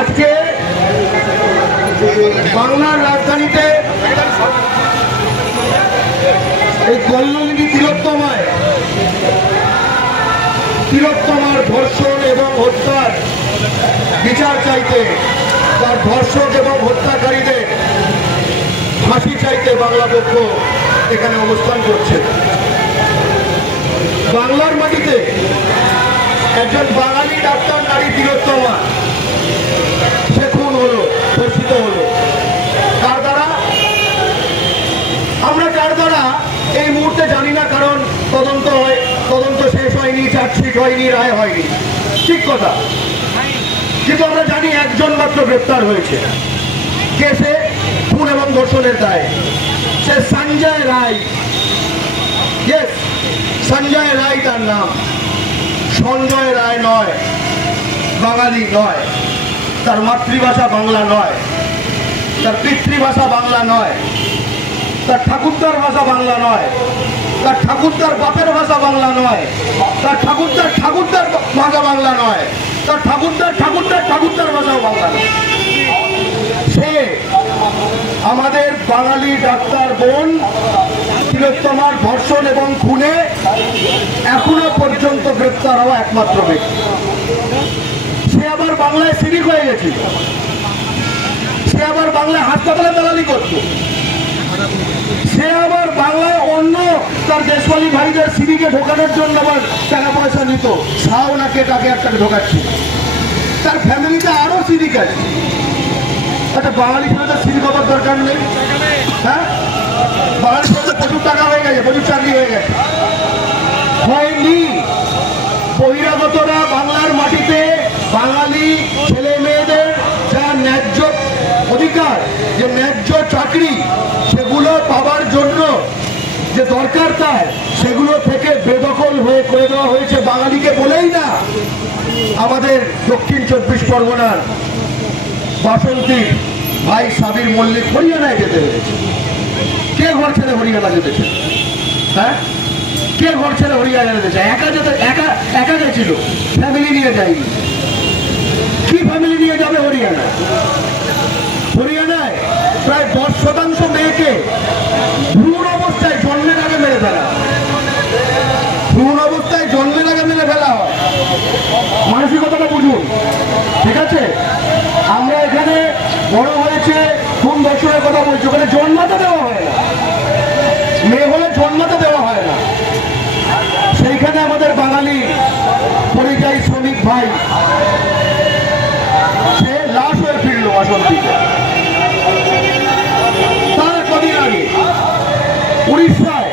আজকে বাংলার রাজধানীতে এই কল্যাণী তিলোত্তমার ধর্ষণ এবং হত্যার বিচার চাইতে, তার ধর্ষক এবং হত্যাকারীদের ফাঁসি চাইতে বাংলা পক্ষ এখানে অবস্থান করছে। বাংলার মাটিতে একজন বাঙালি ডাক্তার নারী তিলোত্তমা সে খুন হলো, ধর্ষিত হলো। কার দ্বারা? আমরা কার দ্বারা এই মুহূর্তে জানি না, কারণ তদন্ত শেষ হয়নি, চার্জশিট হয়নি, রায় হয়নি, ঠিক কথা। কিন্তু আমরা জানি একজন মাত্র গ্রেপ্তার হয়েছে। কে সে? খুন এবং ধর্ষণের দায়ে সে সঞ্জয় রায়। ইয়েস, সঞ্জয় রায় তার নাম। সঞ্জয় রায় নয়, বাঙালি নয়, তার মাতৃভাষা বাংলা নয়, তার পিতৃভাষা বাংলা নয়, তার ঠাকুরদার ভাষা বাংলা নয়, তার ঠাকুরদার বাপের ভাষা বাংলা নয়, তার ঠাকুরদার ভাষা বাংলা নয়, তার ঠাকুরদার ভাষাও বাংলা নয়। সে আমাদের বাঙালি ডাক্তার বোন তিলোত্তমার ধর্ষণ এবং খুনে এখনো পর্যন্ত গ্রেপ্তার হওয়া একমাত্র ব্যক্তি। সে আবার বাংলায় সিভিক হয়ে গেছিল, সে আবার বাংলায় হাসপাতালে দালালি করত, সে আবার বাংলায় অন্য তার দেশওয়ালি ভাইদের সিভিকে ঢোকানোর জন্য আবার টাকা পয়সা নিত। সাও নাকে তাকে একটা ঢোকাচ্ছে, তার ফ্যামিলিতে আরো সিভিক আছে। একটা বাঙালি ছেলেদের সিভিক হবার দরকার নেই। হ্যাঁ, বাঙালি ছেলেদের প্রচুর টাকা হয়ে গেছে, প্রচুর চাকরি হয়ে গেছে। হয়নি। বহিরাগতরা বাংলার মাটিতে বাঙালি ছেলে মেয়েদের যা ন্যায্য অধিকার, যে ন্যায্য চাকরি, সেগুলো পাবার জন্য যে দরকার তার, সেগুলো থেকে বেদখল হয়ে করে দেওয়া হয়েছে বাঙালিকে বলেই না। আমাদের দক্ষিণ 24 পরগনার বাসন্তী ভাই সাবির মল্লিক হরিয়ানায় যেতে হয়েছে। কে ঘর ছেড়ে হরিয়ানা যেতেছে? হ্যাঁ, কে ঘর ছেড়ে হরিয়ানা যেতেছে? একা গেছিল, ফ্যামিলি নিয়ে যায়নি। কি ফ্যামিলি নিয়ে যাবে হরিয়ানা? হরিয়ানায় প্রায় 10% মেয়েকে ভ্রূণ অবস্থায় জন্মের আগে মেরে ফেলা, ভ্রূণ অবস্থায় জন্মের আগে মেরে ফেলা হয়। মানসিকতাটা বুঝুন, ঠিক আছে? আমরা এখানে বড় হয়েছে খুন ধর্ষণের কথা বলছি, ওখানে জন্মাতে দেওয়া হয় না, মেয়ে হলে জন্মাতে দেওয়া হয় না। সেইখানে আমাদের বাঙালি পরিযায়ী শ্রমিক ভাই সে লাশ হয়ে ফিরল বাসন্তীতে। তার কদিন আগে উড়িষ্যায়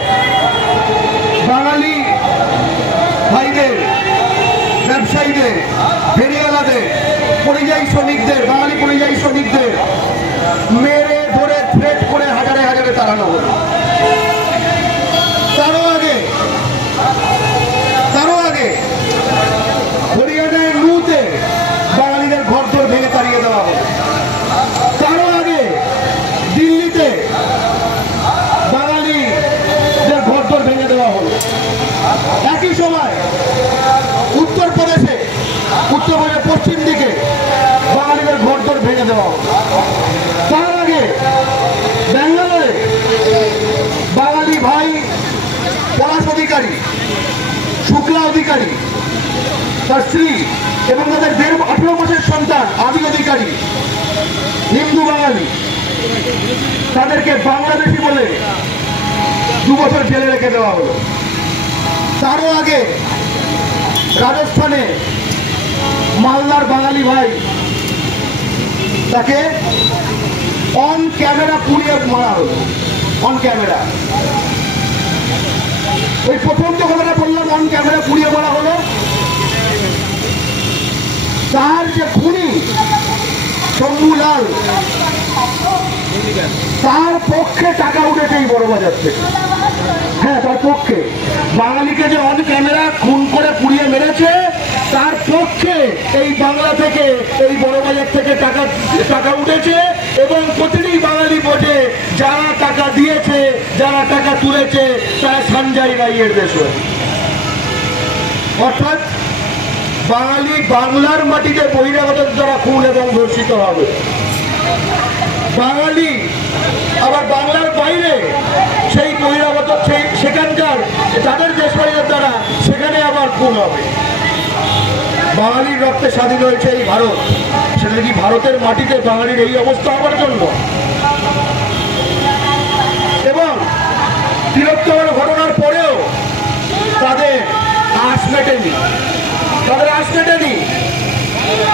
বাঙালি ভাইদের, ব্যবসায়ীদের, ফেরিওয়ালাদের, পরিযায়ী শ্রমিকদের, বাঙালি পরিযায়ী শ্রমিকদের মেরে ধরে থ্রেট করে হাজারে হাজারে তাড়ানো হল। তারও আগে হরিয়ানায় নুতে বাঙালিদের ঘর দর ভেঙে তাড়িয়ে দেওয়া হলো। তারও আগে দিল্লিতে বাঙালিদের ঘর দর ভেঙে দেওয়া হলো। একই সময় উত্তরপ্রদেশে পশ্চিম দিকে বাঙালিদের ঘর দর ভেঙে দেওয়া হলো। তার আগে ব্যাঙ্গালোরে বাঙালি ভাই পলাশ অধিকারী, শুক্লা অধিকারী, তার স্ত্রী এবং তাদের 18 মাসের সন্তান আদি অধিকারী, হিন্দু বাঙালি, তাদেরকে বাংলাদেশি বলে 2 বছর জেলে রেখে দেওয়া হলো। তারও আগে রাজস্থানে মালদার বাঙালি ভাই, তাকে অন ক্যামেরা পুড়িয়ে মারা হলো, অন ক্যামেরা। ওই প্রথম যে কথাটা বললাম, অন ক্যামেরা পুড়িয়ে মারা হলো। তার যে খুনি শম্ভুলাল, তার পক্ষে টাকা উঠেছে এই বড়বাজার থেকে। হ্যাঁ, তার পক্ষে বাঙালিকে যে অন ক্যামেরা খুন করে পুড়িয়ে মেরেছে, তার পক্ষে এই বাংলা থেকে, এই বড়বাজার থেকে টাকা উঠেছে। এবং প্রতিটি বাঙালি বোঝে যারা টাকা দিয়েছে, যারা টাকা তুলেছে, তারা সঞ্জয় রায়ের দেশ। অর্থাৎ বাঙালি বাংলার মাটিতে বহিরাগতের দ্বারা খুন এবং ধর্ষিত হবে, বাঙালি আবার বাংলার বাইরে সেই বহিরাগত সেখানকার যাদের দেশবাড়ির দ্বারা সেখানে আবার খুন হবে। বাঙালির রক্তে স্বাধীন হয়েছে এই ভারত, সেটা কি ভারতের মাটিতে বাঙালির এই অবস্থা হওয়ার জন্য? এবং তিলোত্তমার ঘটনার পরেও তাদের আশ মেটেনি,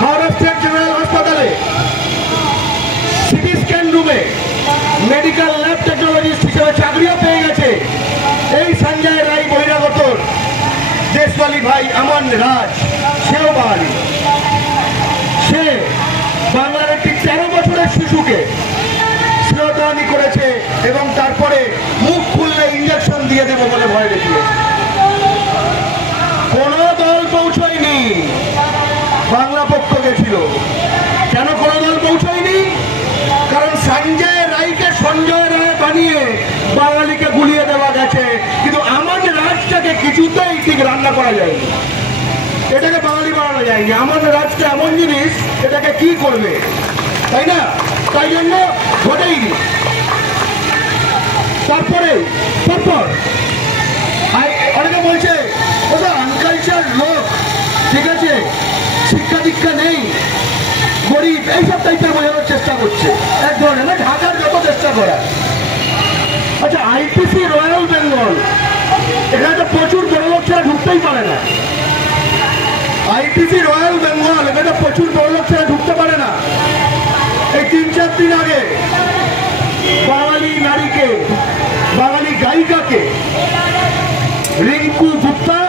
হাওড়া স্টেট জেনারেল হাসপাতালে সিটি স্ক্যান রুমে মেডিকেল ল্যাব টেকনোলজিস্ট হিসেবে চাকরিও পেয়ে গেছে এই সঞ্জয় রায় বহিরাগতর দেশওয়ালি ভাই আমান রাজ, সেও বাঙালি। সে বাংলার একটি 13 বছরের শিশুকে শ্লীলতাহানি করেছে এবং তারপরে মুখ খুললে ইঞ্জেকশন দিয়ে দেবো বলে ভয় দেখিয়েছে। কোনো দল পৌঁছয়নি, বাংলা পক্ষ গেছিল। কেন কোনো দল পৌঁছয়নি? কারণ সঞ্জয় রায়কে সঞ্জয় রায় বানিয়ে বাঙালিকে গুলিয়ে দেওয়া গেছে, কিন্তু আমান রাজটাকে কিছুতেই ঠিক রান্না করা যায়নি, এটাকে বাঙালি বানানো যায়নি। আমান রাজটা এমন জিনিস, এটাকে কি করবে, তাই না? তাই জন্য ঘটেইনি। তারপর অনেকে বলছে ওটা আনকালচার লোক, ঠিক আছে, শিক্ষা দীক্ষা নেই, গরিব, এইসব টাইপের বোঝানোর চেষ্টা করছে এক ধরনের, না ঢাকার যত চেষ্টা করা। আচ্ছা, আইটিসি রয়্যাল বেঙ্গল, এখানে তো প্রচুর বড় লোক ছাড়া ঢুকতেই পারে না। আইটিসি রয়্যাল বেঙ্গল, এখানে প্রচুর বড় লোক ছাড়া ঢুকতে পারে না। এই 3-4 দিন আগে বাঙালি নারীকে, বাঙালি গায়িকাকে রিঙ্কু গুপ্তা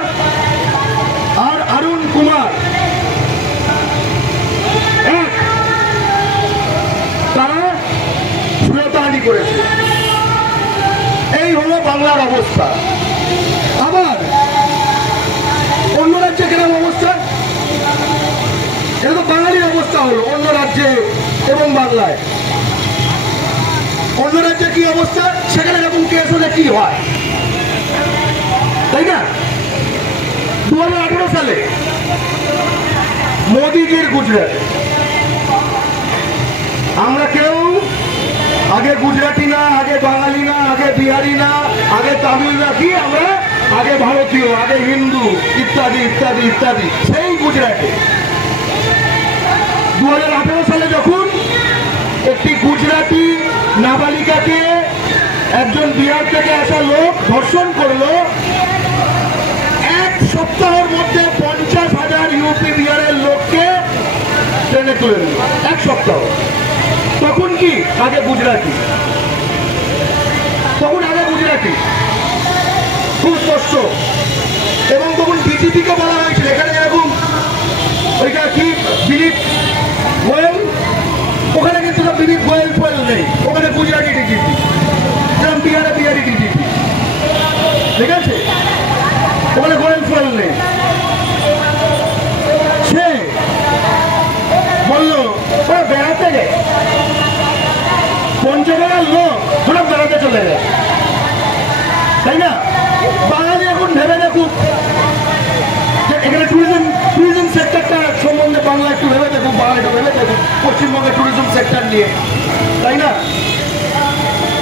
আর অরুণ কুমার তারা শ্লীলতাহানি করেছে। এই হলো বাংলার অবস্থা। আবার অন্য রাজ্যে কিরকম অবস্থা? এটা তো বাঙালির অবস্থা হলো অন্য রাজ্যে এবং বাংলায়। অন্য রাজ্যে কি অবস্থা, সেখানে এরকম কেস হলে কি হয়, তাই না? 2018 সালে মোদিজির গুজরাটে আমরা কেউ আগে গুজরাটি না, আগে বাঙালি না, আগে বিহারি না, আগে তামিল না, কি আমরা আগে ভারতীয়, আগে হিন্দু, ইত্যাদি ইত্যাদি ইত্যাদি। সেই গুজরাটে 2018 সালে যখন একটি গুজরাটি নাবালিকাকে একজন বিহার থেকে আসা লোক ধর্ষণ করলো, 1 সপ্তাহের মধ্যে 50,000 ইউপি বিহারের লোককে ট্রেনে তুলে নিল, 1 সপ্তাহ। তখন কি আগে গুজরাটি, খুব স্পষ্ট। এবং তখন ডিজিপিকে বলা হয়েছিল এখানে এরকম, ওইটা কি দিলীপ গোয়েল, ওখানে কিন্তু দিলীপ গোয়েল ফোয়েল নেই, ওখানে গুজরাটি ডিজিপি, যেমন বিহারে বিহারি ডিজিপি, ঠিক আছে, ওখানে গোয়েল ফোয়েল নেই। সে বললো ওরা বেড়াতে যায়, পঞ্চগড়ের লোক ওরা বেড়াতে চলে যায়, তাই না? বাঙালি এখন ভেবে দেখুক, এখানে ট্যুরিজম সেক্টরটা সম্বন্ধে বাংলা একটু ভেবে দেখুক, বাংলাটা ভেবে দেখুক পশ্চিমবঙ্গের ট্যুরিজম সেক্টর নিয়ে, তাই না?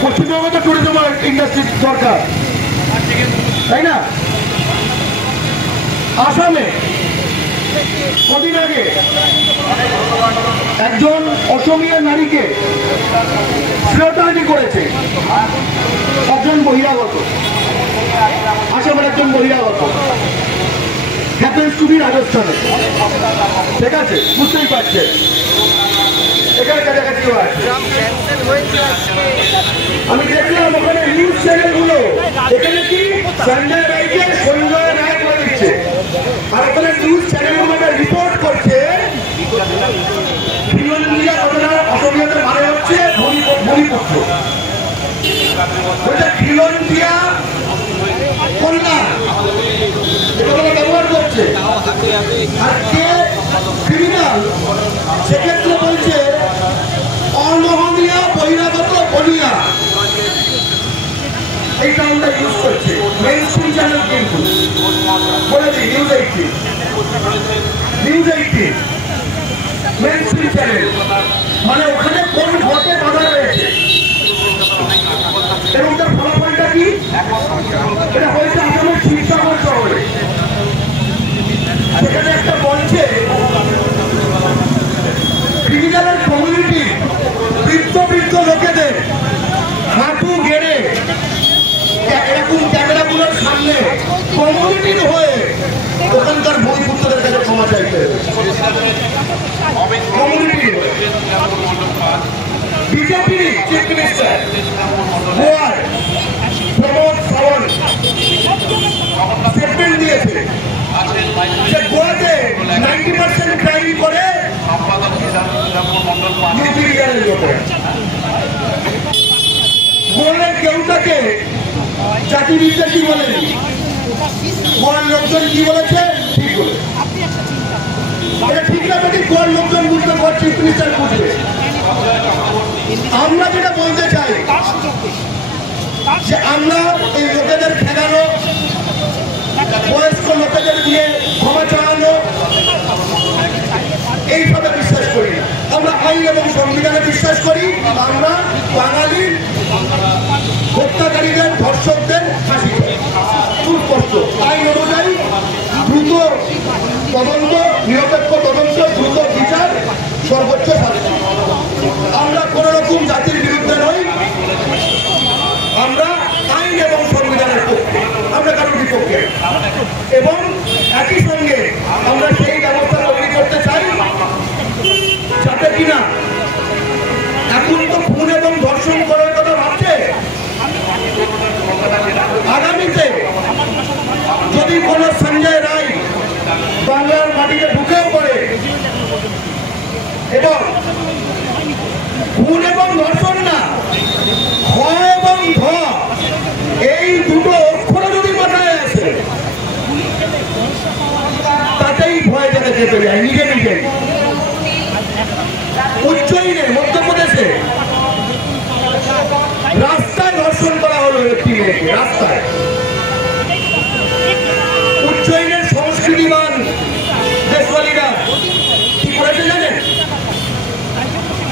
পশ্চিমবঙ্গে তো ট্যুরিজম ইন্ডাস্ট্রি দরকার, তাই না? আসামে কদিন আগে একজন অসমীয়া নারীকে শ্লীলতাহানি করেছে একজন বহিরাগত, আসামের একজন বহিরাগত, হ্যাপেন্স টু বি রাজস্থানে, ঠিক আছে, বুঝতেই পারছে এখানে কাছাকাছি আছে। আমি দেখলাম ওখানে নিউজ চ্যানেলগুলো এখানে কি সঞ্জয় রায়কে সঞ্জয় রায় করে দিচ্ছে, আর ওখানে নিউজ চ্যানেলগুলোকে রিপোর্ট করছে অসমীয়াদের মানে হচ্ছে ভূমিপুত্র, ওইটা খিলঞ্জিয়া কন্যা এটা ব্যবহার করছে। আর কে ক্রিমিনাল সেক্ষেত্রে বলছে অমহনীয় বহিরাগত বলিয়া, এই টার্মটা ইউজ করছে মেইনস্ট্রিম চ্যানেল, কিন্তু বলে দিই নিউজ 18 নিউজ 18 মেইনস্ট্রিম চ্যানেল, মানে ওখানে কোন ভোটে বাধা রয়েছে এবং তার ফলাফলটা কি? এটা হয়েছে আসামের শিবসাগর শহরে। সেখানে একটা মঞ্চে ক্রিমিনাল কমিউনিটি বৃদ্ধ লোকেদের হাঁটু গেড়ে এরকম ক্যামেরাগুলোর সামনে কমিউনিটির হয়ে ওখানকার বহির্ভূতদের কাছে ক্ষমা চাইতে কমিউনিটি বিজেপি চিফ মিনিস্টার গোয়ার প্রমোদ সাওয়ান্ত স্টেটমেন্ট দিয়েছে যে গোয়াতে 90% ক্রাইম করে ইউপি বিহারের লোকেরা। গোয়ার কেউটাকে জাতি বিদ্বেষী বলেনি, গোয়ার লোকজন কি বলেছে ঠিক বলে। এটা ঠিক না ঠিক গোয়ার লোকজন বুঝতে গোয়ার চিফ মিনিস্টার বুঝবে। আমরা যেটা বলতে চাই যে আমরা এই লোকেদের খেলানো, বয়স্ক লোকেদের দিয়ে ক্ষমা চালানো এইভাবে বিশ্বাস করি না। আমরা আইন এবং সংবিধানে বিশ্বাস করি। আমরা বাঙালির হত্যাকারীদের ধর্ষকদের ফাঁসি সুস্পষ্ট আইন অনুযায়ী দ্রুত তদন্ত, নিরপেক্ষ তদন্ত, দ্রুত বিচার, সর্বোচ্চ শাস্তি। আমরা কোন রকম জাতির বিরুদ্ধে নই, আমরা আইন এবং সংবিধানের পক্ষে, আমরা কারোর বিপক্ষে। এবং একই সঙ্গে আমরা সেই ব্যবস্থা তৈরি করতে চাই যাতে কিনা এখন তো খুন এবং ধর্ষণ করার কথা ভাবছে, আগামীতে যদি কোন সঞ্জয় রায় বাংলার মাটিতে ঢুকেও পড়ে এবং খুন এবং ধর্ষণ না, খ এবং ধ এই দুটো অক্ষর যদি মাথায় আসে তাতেই ভয় দেখে যেতে যায় নিজে নিজেই। উজ্জয়িনে মধ্যপ্রদেশে রাস্তায় ধর্ষণ করা হলো একটি মেয়েকে, রাস্তায়। উজ্জয়িনের সংস্কৃতিবান দেশওয়ালীরা কি করেছে জানেন?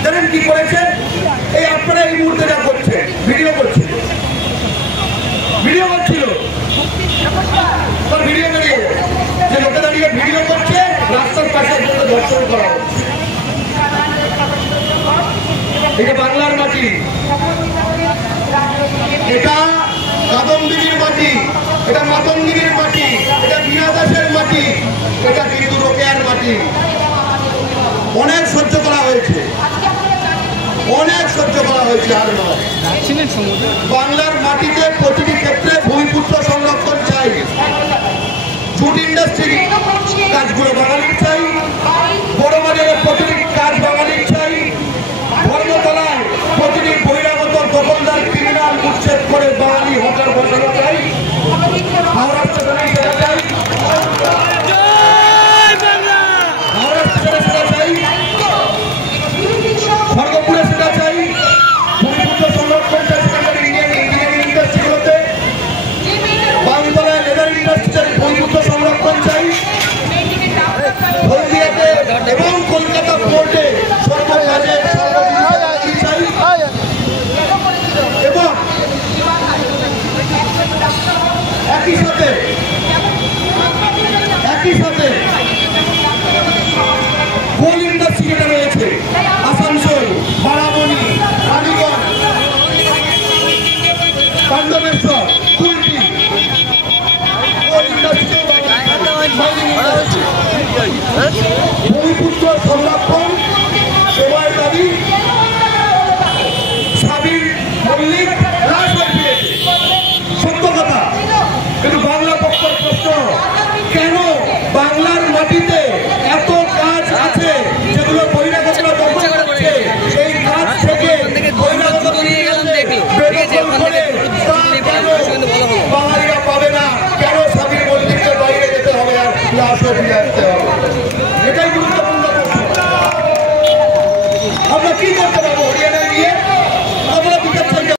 জানেন কি করেছে? এই আপনারা এই মুহূর্তে যা করছে, ভিডিও করছিল, ভিডিও বেরিয়ে যে লোকে দাঁড়িয়ে ভিডিও করছে, রাস্তার পাশে ধর্ষণ করা হচ্ছে। এটা বাংলার মাটি, এটা কাদম্বিনীর মাটি, এটা মাতঙ্গিনীর মাটি, এটা বিনা দাসের মাটি, এটা কিন্তু রোকেয়ার মাটি। অনেক সহ্য করা হয়েছে, অনেক সহ্য করা হয়েছে। আর নয়, বাংলার মাটিতে প্রতিটি ক্ষেত্রে ভূমিপুত্র সংরক্ষণ চাই, জুট ইন্ডাস্ট্রি কাজগুলো বাঙালির চাই, বড় বাজারে প্রতিটি কাজ বাঙালির চাই, ধর্মতলায় প্রতিটি বহিরাগত দখলদার ক্রিমিনাল উচ্ছেদ করে বাঙালি হকার বসানো চাই, হাওড়া স্টেশনে সেটা চাই, হাওড়া স্টেশনে সেটা চাই, খড়গপুরে সেটা চাই, ভূমিপুত্র সংরক্ষণ চাই সেখানকার ইঞ্জিনিয়ারিং ইন্ডাস্ট্রিগুলোতে, বাংলায় লেদার ইন্ডাস্ট্রির ভূমিপুত্র সংরক্ষণ চাই, হলদিয়াতে এবং কলকাতা পোর্টে সর্বকাজে চাই। এবং একই সাথে কোল ইন্ডাস্ট্রি যেটা রয়েছে আসানসোল, বারাবণী, আলিগড়, পাণ্ডবেশ্বর, কুলটি, কোল ইন্ডাস্ট্রি, ভূমিপুত্র সংরক্ষণ সেবার দাবি সাবির মল্লিক রাজ হয়ে ফিরেছে, সত্য কথা। কিন্তু বাংলা পক্ষের প্রশ্ন, কেন বাংলার মাটিতে এত কাজ আছে যেগুলো বহিরাগতরা দখল করছে, এই কাজ থেকে বাঙালিরা পাবে না? কেন সাবির মল্লিককে বাইরে যেতে হবে আর লাশও ফিরে আসতে হবে? এটাই গুরুত্বপূর্ণ প্রশ্ন। আমরা কি করতে